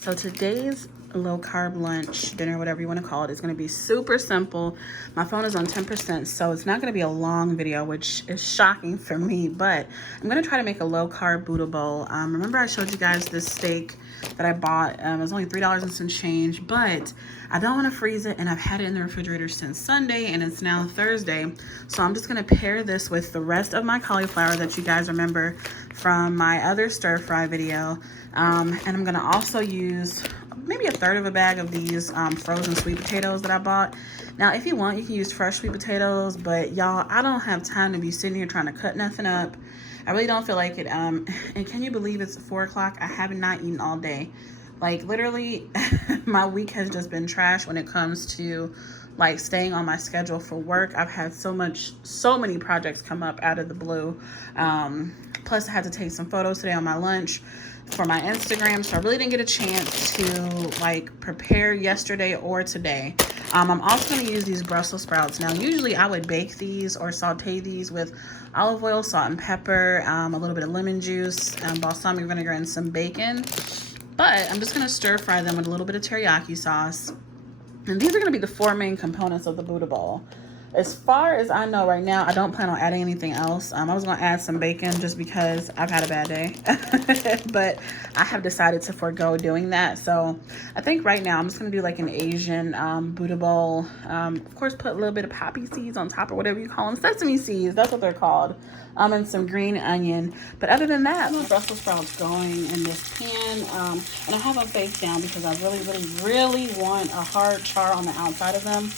So today's low carb lunch, dinner, whatever you want to call it, is going to be super simple. My phone is on 10%, so it's not going to be a long video, which is shocking for me, but I'm going to try to make a low carb Buddha bowl. Remember I showed you guys this steak that I bought. It was only $3 and some change, but I don't want to freeze it, and I've had it in the refrigerator since Sunday, and it's now Thursday. So I'm just going to pair this with the rest of my cauliflower that you guys remember from my other stir fry video. And I'm going to also use maybe a third of a bag of these frozen sweet potatoes that I bought. Now, if you want, you can use fresh sweet potatoes, but y'all, I don't have time to be sitting here trying to cut nothing up. I really don't feel like it. And can you believe it's 4 o'clock? I have not eaten all day. Like, literally, my week has just been trash when it comes to like staying on my schedule for work. I've had so many projects come up out of the blue. Plus, I had to take some photos today on my lunch for my Instagram, so I really didn't get a chance to like prepare yesterday or today. I'm also going to use these Brussels sprouts. Now, usually I would bake these or saute these with olive oil, salt and pepper, a little bit of lemon juice, balsamic vinegar, and some bacon. But I'm just going to stir fry them with a little bit of teriyaki sauce. And these are going to be the 4 main components of the Buddha bowl. As far as I know right now, I don't plan on adding anything else. I was going to add some bacon just because I've had a bad day. But I have decided to forego doing that. So I think right now I'm just going to do like an Asian Buddha bowl. Of course, put a little bit of poppy seeds on top or whatever you call them. Sesame seeds, that's what they're called. And some green onion. But other than that, the Brussels sprouts going in this pan. And I have them face down because I really want a hard char on the outside of them.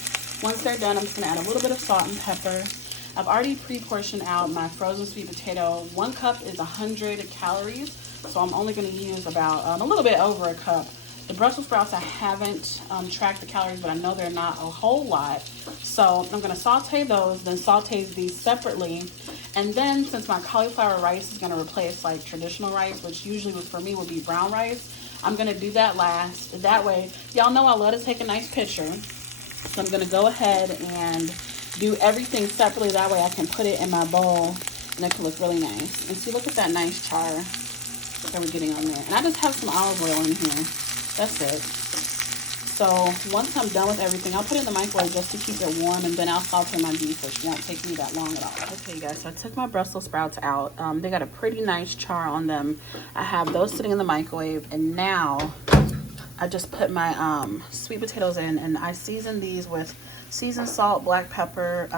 Once they're done, I'm just going to add a little bit of salt and pepper. I've already pre-portioned out my frozen sweet potato. 1 cup is 100 calories, so I'm only going to use about a little bit over a cup. The Brussels sprouts, I haven't tracked the calories, but I know they're not a whole lot. So I'm going to saute those, then saute these separately. And then since my cauliflower rice is going to replace like traditional rice, which usually for me would be brown rice, I'm going to do that last. That way, y'all know I love to take a nice picture. So I'm going to go ahead and do everything separately. That way I can put it in my bowl and it can look really nice. And see, look at that nice char that we're getting on there. And I just have some olive oil in here. That's it. So once I'm done with everything, I'll put it in the microwave just to keep it warm, and then I'll saute my beef, which won't take me that long at all. Okay, guys, so I took my Brussels sprouts out. They got a pretty nice char on them. I have those sitting in the microwave, and now I just put my sweet potatoes in, and I season these with seasoned salt, black pepper,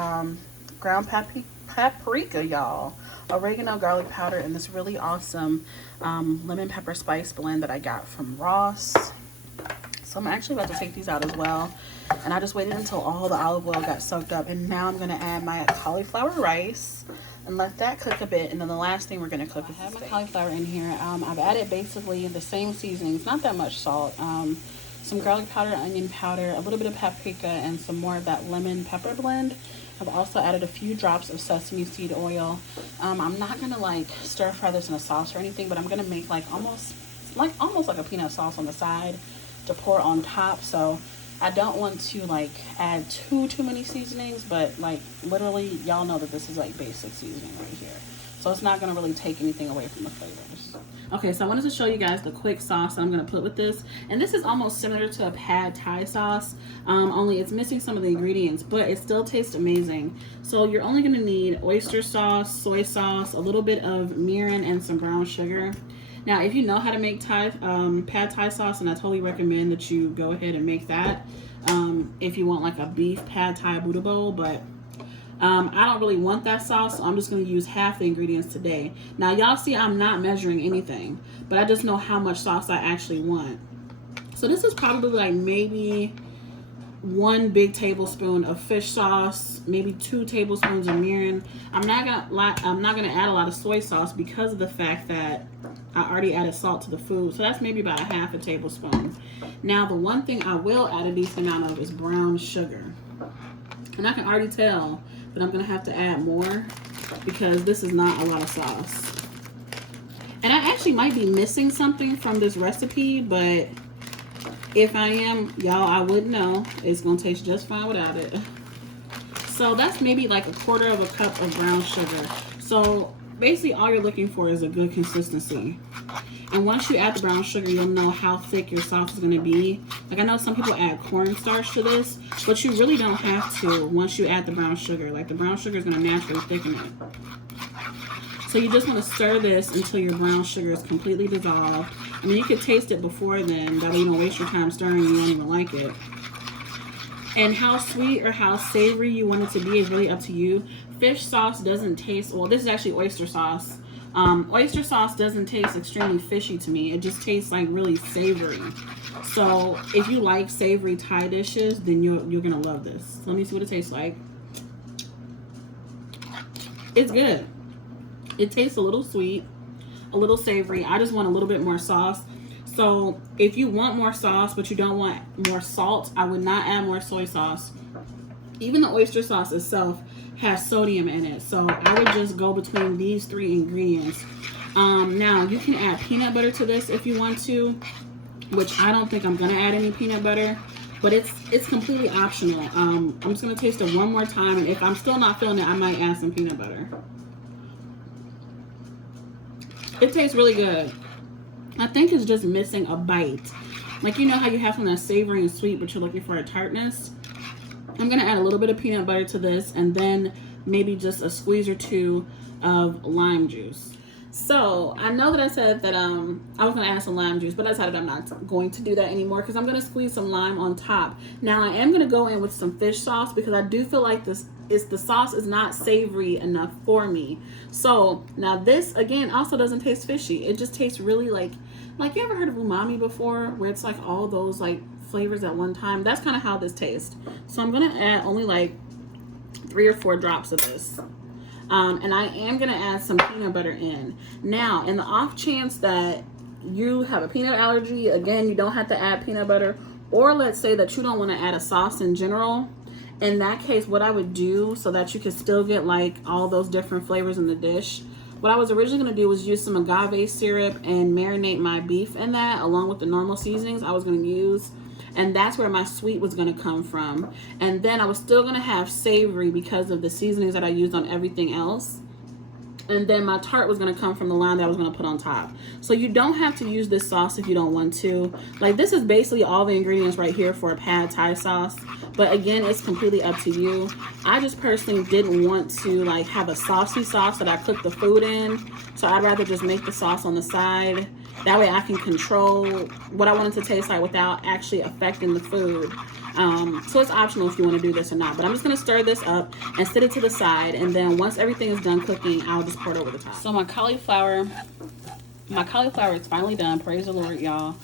ground paprika, y'all, oregano, garlic powder, and this really awesome lemon pepper spice blend that I got from Ross. So I'm actually about to take these out as well. And I just waited until all the olive oil got soaked up, and now I'm going to add my cauliflower rice and let that cook a bit. And then the last thing we're going to cook is my cauliflower in here. I've added basically the same seasonings, not that much salt, some garlic powder, onion powder, a little bit of paprika, and some more of that lemon pepper blend. I've also added a few drops of sesame seed oil. I'm not going to like stir fry this in a sauce or anything, but I'm going to make like almost like a peanut sauce on the side to pour on top. So I don't want to like add too many seasonings, but like literally y'all know that this is like basic seasoning right here, so it's not going to really take anything away from the flavors. Okay, so I wanted to show you guys the quick sauce that I'm going to put with this, and this is almost similar to a pad thai sauce, only it's missing some of the ingredients, but it still tastes amazing. So you're only going to need oyster sauce, soy sauce, a little bit of mirin, and some brown sugar. Now, if you know how to make pad thai sauce, and I totally recommend that you go ahead and make that if you want like a beef pad thai Buddha bowl, but I don't really want that sauce, so I'm just going to use half the ingredients today. Now, y'all see I'm not measuring anything, but I just know how much sauce I actually want. So this is probably like maybe 1 big tablespoon of fish sauce, maybe 2 tablespoons of mirin. I'm not gonna add a lot of soy sauce because of the fact that I already added salt to the food. So that's maybe about 1/2 tablespoon. Now, the one thing I will add a decent amount of is brown sugar. And I can already tell that I'm gonna have to add more because this is not a lot of sauce. And I actually might be missing something from this recipe, but if I am, y'all, I wouldn't know. It's gonna taste just fine without it. So that's maybe like 1/4 cup of brown sugar. So basically all you're looking for is a good consistency. And once you add the brown sugar, you'll know how thick your sauce is going to be. Like, I know some people add cornstarch to this, but you really don't have to once you add the brown sugar. Like, the brown sugar is going to naturally thicken it. So you just want to stir this until your brown sugar is completely dissolved. I mean, you could taste it before then. That way you don't waste your time stirring, you won't even like it. And how sweet or how savory you want it to be is really up to you. Fish sauce doesn't taste, well, this is actually oyster sauce. Oyster sauce doesn't taste extremely fishy to me. It just tastes like really savory. So if you like savory Thai dishes, then you're gonna love this. Let me see what it tastes like. It's good. It tastes a little sweet, a little savory. I just want a little bit more sauce. So if you want more sauce, but you don't want more salt, I would not add more soy sauce. Even the oyster sauce itself has sodium in it. So I would just go between these three ingredients. Now, you can add peanut butter to this if you want to, which I don't think I'm going to add any peanut butter. But it's completely optional. I'm just going to taste it one more time. And if I'm still not feeling it, I might add some peanut butter. It tastes really good. I think it's just missing a bite. Like, you know how you have something that's savory and sweet, but you're looking for a tartness? I'm going to add a little bit of peanut butter to this, and then maybe just a squeeze or two of lime juice. So, I know that I said that I was going to add some lime juice, but I decided I'm not going to do that anymore because I'm going to squeeze some lime on top. Now, I am going to go in with some fish sauce because I do feel like the sauce is not savory enough for me. So, now this, again, also doesn't taste fishy. It just tastes really like you ever heard of umami before? Where it's like all those like flavors at one time. That's kind of how this tastes. So, I'm going to add only like 3 or 4 drops of this. And I am going to add some peanut butter in. Now, in the off chance that you have a peanut allergy, again, you don't have to add peanut butter. Or let's say that you don't want to add a sauce in general. In that case, what I would do so that you could still get like all those different flavors in the dish, what I was originally going to do was use some agave syrup and marinate my beef in that along with the normal seasonings I was going to use. And that's where my sweet was going to come from. And then I was still going to have savory because of the seasonings that I used on everything else. And then my tart was going to come from the lime that I was going to put on top. So you don't have to use this sauce if you don't want to. Like, this is basically all the ingredients right here for a pad Thai sauce. But again, it's completely up to you. I just personally didn't want to like have a saucy sauce that I cook the food in. So I'd rather just make the sauce on the side. That way I can control what I want it to taste like without actually affecting the food. So it's optional if you want to do this or not. But I'm just going to stir this up and set it to the side. And then once everything is done cooking, I'll just pour it over the top. So my cauliflower is finally done. Praise the Lord, y'all.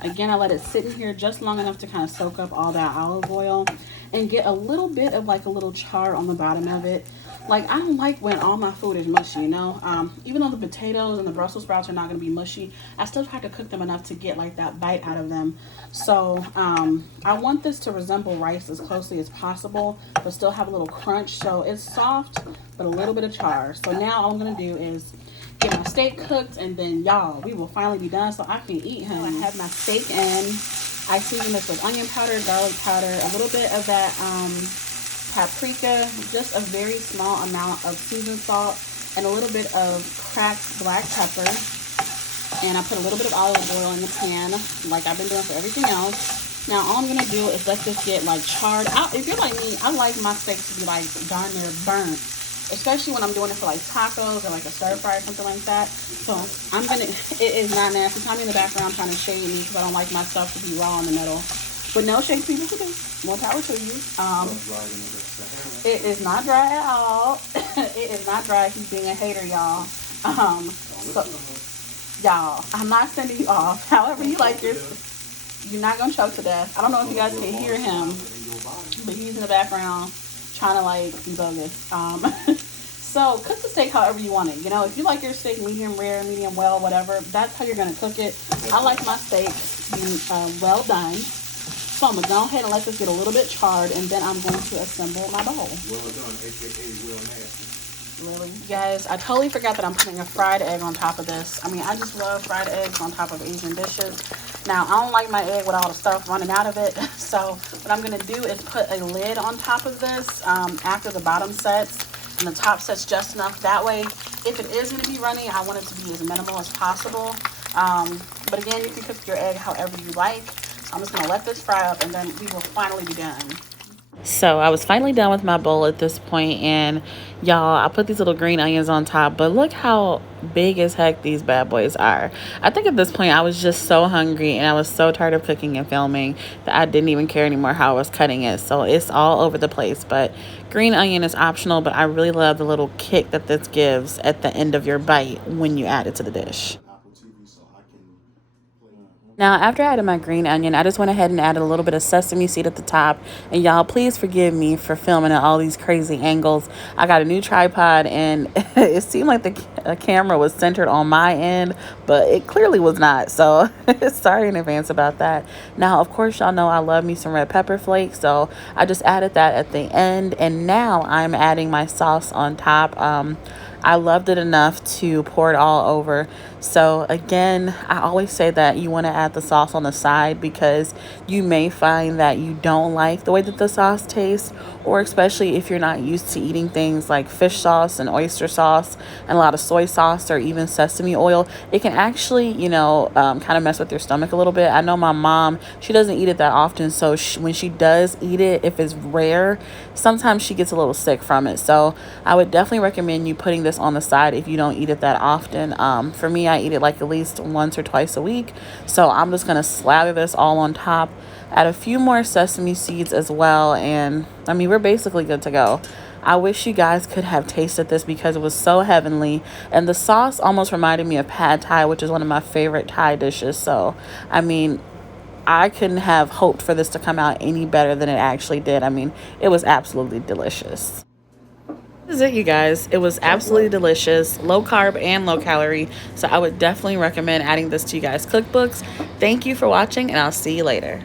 Again, I let it sit in here just long enough to kind of soak up all that olive oil and get a little bit of like a little char on the bottom of it. Like, I don't like when all my food is mushy, you know. Even though the potatoes and the Brussels sprouts are not going to be mushy, I still try to cook them enough to get like that bite out of them. So I want this to resemble rice as closely as possible, but still have a little crunch. So it's soft, but a little bit of char. So now all I'm going to do is get my steak cooked, and then y'all, we will finally be done so I can eat him. I have my steak in. I season this with onion powder, garlic powder, a little bit of that paprika, just a very small amount of seasoned salt, and a little bit of cracked black pepper. And I put a little bit of olive oil in the pan, like I've been doing for everything else. Now all I'm gonna do is let this get like charred. If you're like me, I like my steak to be like darn near burnt, especially when I'm doing it for like tacos or like a stir fry or something like that. So I'm gonna, it is not nasty. Tommy in the background trying to shade me because I don't like my stuff to be raw in the middle. But no shade people to do. More power to you. It is not dry at all. It is not dry. He's being a hater, y'all. So, y'all, I'm not sending you off. However you like this, you're not gonna choke to death. I don't know if you guys can hear him, but he's in the background trying to like be bogus. So cook the steak however you want it. You know, if you like your steak medium rare, medium well, whatever, that's how you're gonna cook it. I like my steak well done. So I'm going to go ahead and let this get a little bit charred, and then I'm going to assemble my bowl. Well done, aka real nasty. Really? You guys, I totally forgot that I'm putting a fried egg on top of this. I mean, I just love fried eggs on top of Asian dishes. Now, I don't like my egg with all the stuff running out of it. So what I'm going to do is put a lid on top of this after the bottom sets and the top sets just enough. That way If it is going to be runny, I want it to be as minimal as possible. But again, you can cook your egg however you like. So I'm just going to let this fry up, and then we will finally be done. So I was finally done with my bowl at this point, and y'all, I put these little green onions on top, but look how big as heck these bad boys are. I think at this point I was just so hungry and I was so tired of cooking and filming that I didn't even care anymore how I was cutting it. So it's all over the place, but green onion is optional, but I really love the little kick that this gives at the end of your bite when you add it to the dish. Now, after I added my green onion, I just went ahead and added a little bit of sesame seed at the top. And y'all, please forgive me for filming at all these crazy angles. I got a new tripod, and it seemed like the camera was centered on my end, but it clearly was not. So sorry in advance about that. Now, of course, y'all know I love me some red pepper flakes, so I just added that at the end. And now I'm adding my sauce on top. I loved it enough to pour it all over. So again, I always say that you want to add the sauce on the side because you may find that you don't like the way that the sauce tastes, or especially if you're not used to eating things like fish sauce and oyster sauce and a lot of soy sauce or even sesame oil. It can actually, you know, kind of mess with your stomach a little bit. I know my mom, she doesn't eat it that often, so when she does eat it, if it's rare, sometimes she gets a little sick from it. So I would definitely recommend you putting this on the side if you don't eat it that often. For me, I eat it like at least once or twice a week. So I'm just going to slather this all on top, add a few more sesame seeds as well. And I mean, we're basically good to go. I wish you guys could have tasted this because it was so heavenly. And the sauce almost reminded me of pad thai, which is one of my favorite Thai dishes. So, I mean, I couldn't have hoped for this to come out any better than it actually did. I mean, it was absolutely delicious. This is it, you guys. It was absolutely delicious, low carb and low calorie. So I would definitely recommend adding this to you guys' cookbooks. Thank you for watching, and I'll see you later.